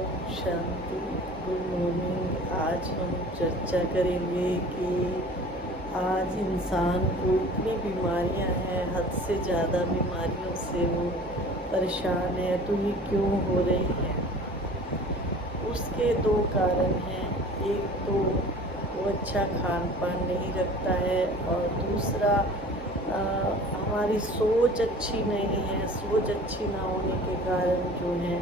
Om Shanti. Good morning. आज हम चर्चा करेंगे कि आज इंसान को इतनी बीमारियां हैं, हद से ज़्यादा बीमारियों से वो परेशान है, तो ये क्यों हो रही है। उसके दो कारण हैं। एक तो वो अच्छा खान पान नहीं रखता है, और दूसरा हमारी सोच अच्छी नहीं है। सोच अच्छी ना होने के कारण जो है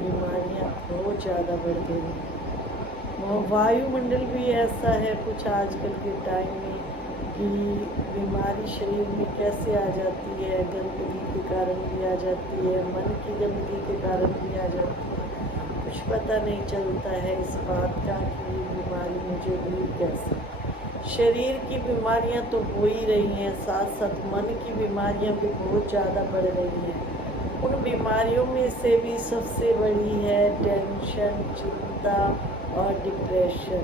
बीमारियां बहुत ज़्यादा बढ़ गई हैं। वायुमंडल भी ऐसा है कुछ आजकल के टाइम में कि बीमारी शरीर में कैसे आ जाती है। गंदगी के कारण भी आ जाती है, मन की गंदगी के कारण भी आ जाती है। कुछ पता नहीं चलता है इस बात का कि ये बीमारी मुझे हुई कैसे। शरीर की बीमारियां तो हो ही रही हैं, साथ साथ मन की बीमारियां भी बहुत ज़्यादा बढ़ रही हैं। उन बीमारियों में से भी सबसे बड़ी है टेंशन, चिंता और डिप्रेशन।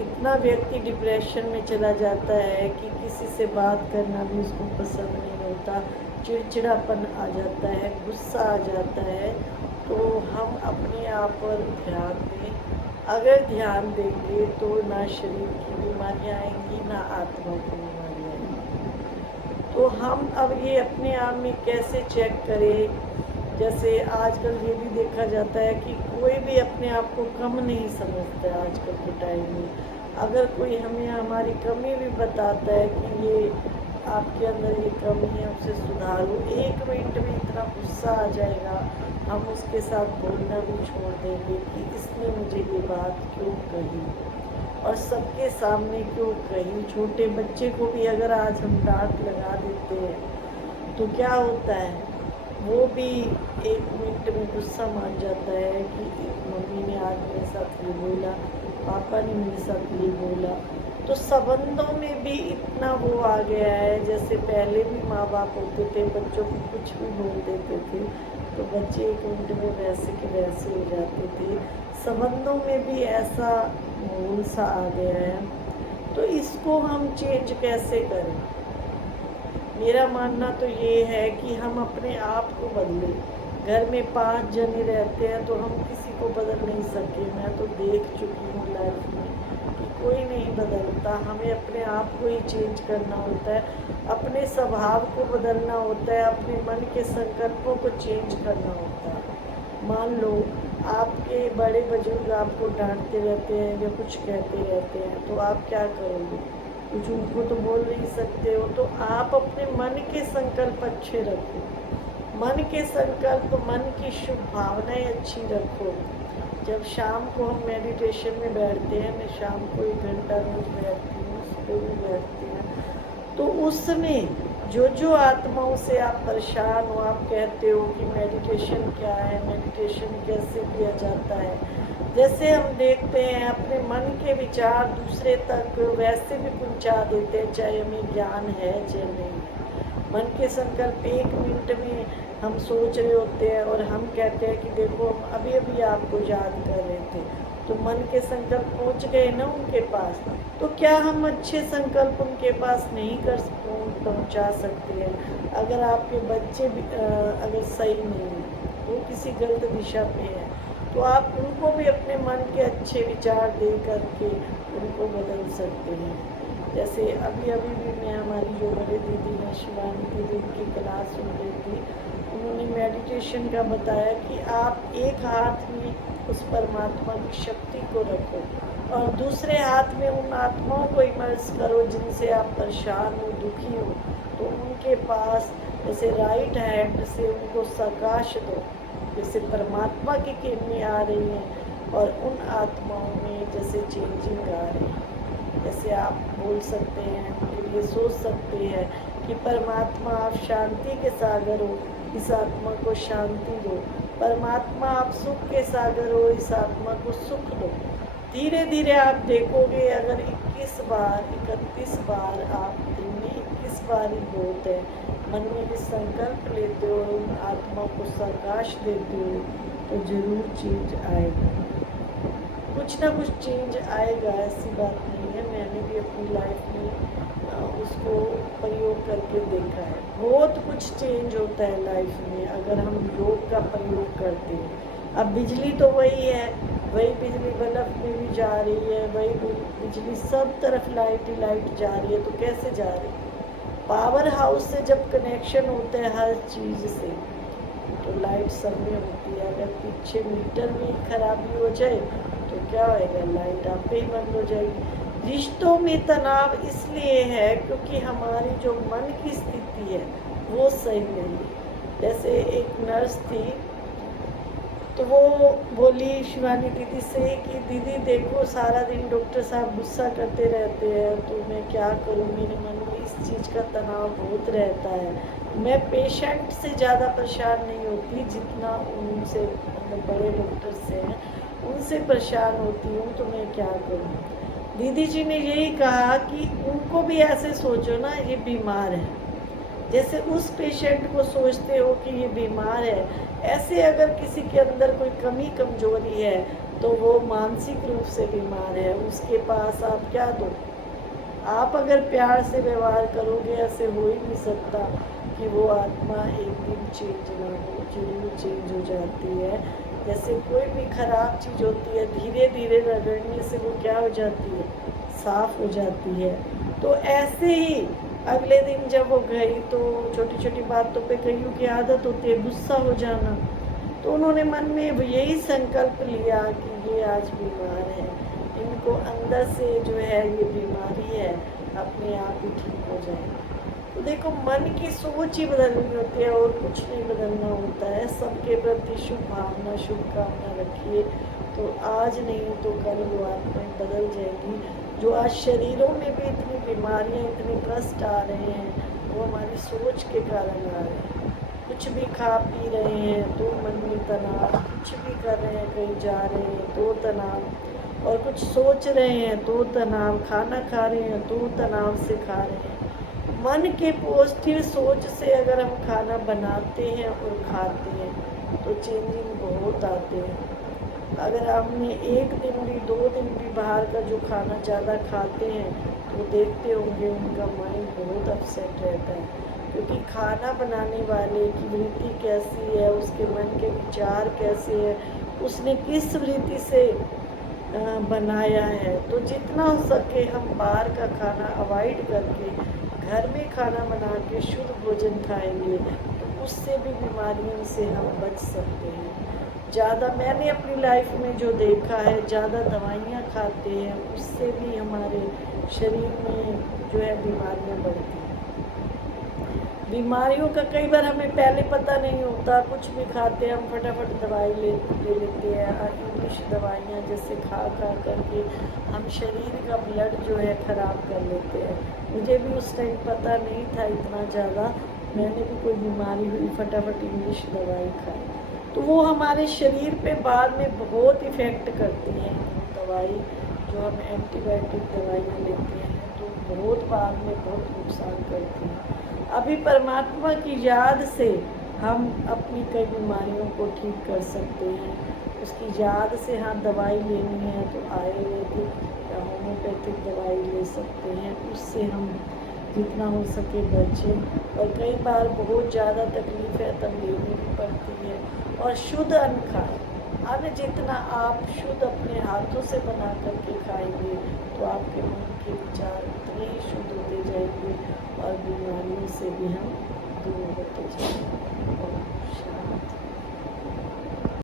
इतना व्यक्ति डिप्रेशन में चला जाता है कि किसी से बात करना भी उसको पसंद नहीं होता, चिड़चिड़ापन आ जाता है, गुस्सा आ जाता है। तो हम अपने आप पर ध्यान दें। अगर ध्यान देंगे तो ना शरीर की बीमारियां आएंगी, ना आत्मा की बीमारियां आएंगी। तो हम अब ये अपने आप में कैसे चेक करें। जैसे आजकल ये भी देखा जाता है कि कोई भी अपने आप को कम नहीं समझता है आजकल के टाइम में। अगर कोई हमें हमारी कमी भी बताता है कि ये आपके अंदर ये कमी है, उसे सुधारो, 1 मिनट में इतना गुस्सा आ जाएगा, हम उसके साथ बोलना भी छोड़ देंगे कि इसने मुझे ये बात क्यों कही और सबके सामने क्यों कही। छोटे बच्चे को भी अगर आज हम डांट लगा देते हैं तो क्या होता है, वो भी 1 मिनट में गुस्सा मान जाता है कि मम्मी ने आज मेरे साथ ये बोला, पापा ने मेरे साथ ये बोला। तो संबंधों में भी इतना वो आ गया है। जैसे पहले भी माँ बाप होते थे, बच्चों को कुछ भी बोल देते थे तो बच्चे 1 मिनट में वैसे के वैसे हो जाते थे। संबंधों में भी ऐसा माहौल सा आ गया है। तो इसको हम चेंज कैसे करें। मेरा मानना तो ये है कि हम अपने आप को बदलें। घर में 5 जने रहते हैं तो हम किसी को बदल नहीं सकते। मैं तो देख चुकी हूँ लाइफ में कि कोई नहीं बदलता। हमें अपने आप को ही चेंज करना होता है, अपने स्वभाव को बदलना होता है, अपने मन के संकल्पों को चेंज करना होता है। मान लो आपके बड़े बुजुर्ग आपको डांटते रहते हैं या कुछ कहते रहते हैं, तो आप क्या करोगे। कुछ उनको तो बोल नहीं सकते हो, तो आप अपने मन के संकल्प अच्छे रखो। मन के संकल्प, मन की शुभ भावनाएं अच्छी रखो। जब शाम को हम मेडिटेशन में बैठते हैं, मैं शाम को 1 घंटा रोज बैठती हूँ, सुबह भी बैठती हूँ, तो उसमें जो आत्माओं से आप परेशान हो, आप कहते हो कि मेडिटेशन क्या है, मेडिटेशन कैसे किया जाता है। जैसे हम देखते हैं अपने मन के विचार दूसरे तक वैसे भी पहुंचा देते हैं, चाहे हमें ज्ञान है चाहे नहीं है। मन के संकल्प 1 मिनट में हम सोच रहे होते हैं और हम कहते हैं कि देखो हम अभी अभी आपको याद कर रहे थे, तो मन के संकल्प पहुंच गए ना उनके पास। तो क्या हम अच्छे संकल्प उनके पास नहीं कर पहुंचा सकते हैं। अगर आपके बच्चे भी अगर सही नहीं है, वो किसी गलत दिशा पे है, तो आप उनको भी अपने मन के अच्छे विचार दे करके उनको बदल सकते हैं। जैसे अभी अभी भी मैं हमारी जो बड़े दीदी हैं शिवानी दीदी, उनकी क्लास सुन रही थी। उन्होंने मेडिटेशन का बताया कि आप एक हाथ में उस परमात्मा की शक्ति को रखो और दूसरे हाथ में उन आत्माओं को इमर्स करो जिनसे आप परेशान हो, दुखी हो। तो उनके पास जैसे राइट हैंड से उनको प्रकाश दो, जैसे परमात्मा की किरणें आ रही हैं और उन आत्माओं में जैसे चेंजिंग आ रही है। जैसे आप बोल सकते हैं, फिर ये सोच सकते हैं कि परमात्मा आप शांति के सागर हो, इस आत्मा को शांति दो। परमात्मा आप सुख के सागर हो, इस आत्मा को सुख दो। धीरे धीरे आप देखोगे, अगर 21 बार 31 बार आप दिन में 21 बार ही बोलते हैं, मन में भी संकल्प लेते हो, उन आत्मा को प्रकाश देते हो, तो जरूर चेंज आएगा। कुछ ना कुछ चेंज आएगा, ऐसी बात नहीं है। मैंने भी अपनी लाइफ में उसको प्रयोग करके देखा है। बहुत कुछ चेंज होता है लाइफ में अगर हम योग का प्रयोग करते हैं। अब बिजली तो वही है, वही बिजली बल्ब में भी जा रही है, वही बिजली सब तरफ लाइट ही लाइट जा रही है, तो कैसे जा रही है? पावर हाउस से जब कनेक्शन होता है हर चीज़ से, तो लाइट सब में होती है। अगर पीछे मीटर में खराबी हो जाए तो क्या होएगा, लाइट आप पे ही बंद हो जाएगी। रिश्तों में तनाव इसलिए है क्योंकि हमारी जो मन की स्थिति है वो सही नहीं है। जैसे एक नर्स थी, तो वो बोली शिवानी दीदी से कि दीदी देखो सारा दिन डॉक्टर साहब गुस्सा करते रहते हैं, तो मैं क्या करूँ, मेरे मन में इस चीज़ का तनाव बहुत रहता है। मैं पेशेंट से ज़्यादा परेशान नहीं होती जितना उनसे, मतलब बड़े डॉक्टर से हैं उनसे परेशान होती हूँ, तो मैं क्या करूँ। दीदी जी ने यही कहा कि उनको भी ऐसे सोचो ना, ये बीमार है, जैसे उस पेशेंट को सोचते हो कि ये बीमार है, ऐसे अगर किसी के अंदर कोई कमी कमजोरी है तो वो मानसिक रूप से बीमार है, उसके पास आप क्या दो। आप अगर प्यार से व्यवहार करोगे, ऐसे हो ही नहीं सकता कि वो आत्मा एक दिन चेंज ना हो, जरूर चेंज हो जाती है। जैसे कोई भी खराब चीज़ होती है, धीरे धीरे रगड़ने से वो क्या हो जाती है, साफ हो जाती है। तो ऐसे ही अगले दिन जब वो गई तो छोटी छोटी बातों पे कईयों की आदत होती है गुस्सा हो जाना, तो उन्होंने मन में यही संकल्प लिया कि ये आज बीमार है, इनको अंदर से जो है ये बीमारी है, अपने आप ही ठीक हो जाए। तो देखो मन की सोच ही बदलनी होती है और कुछ नहीं बदलना होता है। सबके प्रति शुभ भावना शुभकामना रखिए, तो आज नहीं तो कल वो आत्माएं बदल जाएंगी। जो आज शरीरों में भी इतनी बीमारियां, इतने कष्ट आ रहे हैं, वो हमारी सोच के कारण आ रहे हैं। कुछ भी खा पी रहे हैं तो मन में तनाव, कुछ भी कर रहे हैं, कहीं जा रहे हैं तो तनाव, और कुछ सोच रहे हैं तो तनाव, खाना खा रहे हैं तो तनाव से खा रहे हैं। मन के पॉजिटिव सोच से अगर हम खाना बनाते हैं और खाते हैं तो चेंजिंग बहुत आते हैं। अगर हमने एक दिन भी 2 दिन भी बाहर का जो खाना ज़्यादा खाते हैं तो देखते होंगे उनका माइंड बहुत अपसेट रहता है, क्योंकि खाना बनाने वाले की वृत्ति कैसी है, उसके मन के विचार कैसे है, उसने किस वृत्ति से बनाया है। तो जितना हो सके हम बाहर का खाना अवॉइड करके घर में खाना बना के शुद्ध भोजन खाएंगे तो उससे भी बीमारियों से हम बच सकते हैं। ज़्यादा मैंने अपनी लाइफ में जो देखा है, ज़्यादा दवाइयाँ खाते हैं उससे भी हमारे शरीर में जो है बीमारियाँ बढ़ती हैं। बीमारियों का कई बार हमें पहले पता नहीं होता, कुछ भी खाते हैं हम फटाफट दवाई ले लेते हैं, इंग्लिश दवाइयाँ जैसे खा करके हम शरीर का ब्लड जो है ख़राब कर लेते हैं। मुझे भी उस टाइम पता नहीं था इतना ज़्यादा, मैंने भी कोई बीमारी हुई फटाफट इंग्लिश दवाई खाई, तो वो हमारे शरीर पे बाद में बहुत इफ़ेक्ट करती है। दवाई जो हम एंटीबायोटिक दवाइयाँ लेते हैं तो बहुत बाद में बहुत नुकसान करती हैं। अभी परमात्मा की याद से हम अपनी कई बीमारियों को ठीक कर सकते हैं। उसकी याद से हाँ दवाई लेनी है तो आयुर्वेदिक या होम्योपैथिक दवाई ले सकते हैं, उससे हम जितना हो सके बचें। और कई बार बहुत ज़्यादा तकलीफ़ है तब लेनी भी पड़ती है। और शुद्ध अन्न खाएं, अन्न जितना आप शुद्ध अपने हाथों से बना करके खाएंगे तो आपके मन के विचार उतने ही शुद्ध होते जाएंगे और बीमारियों से भी हम दूर होते जाएंगे।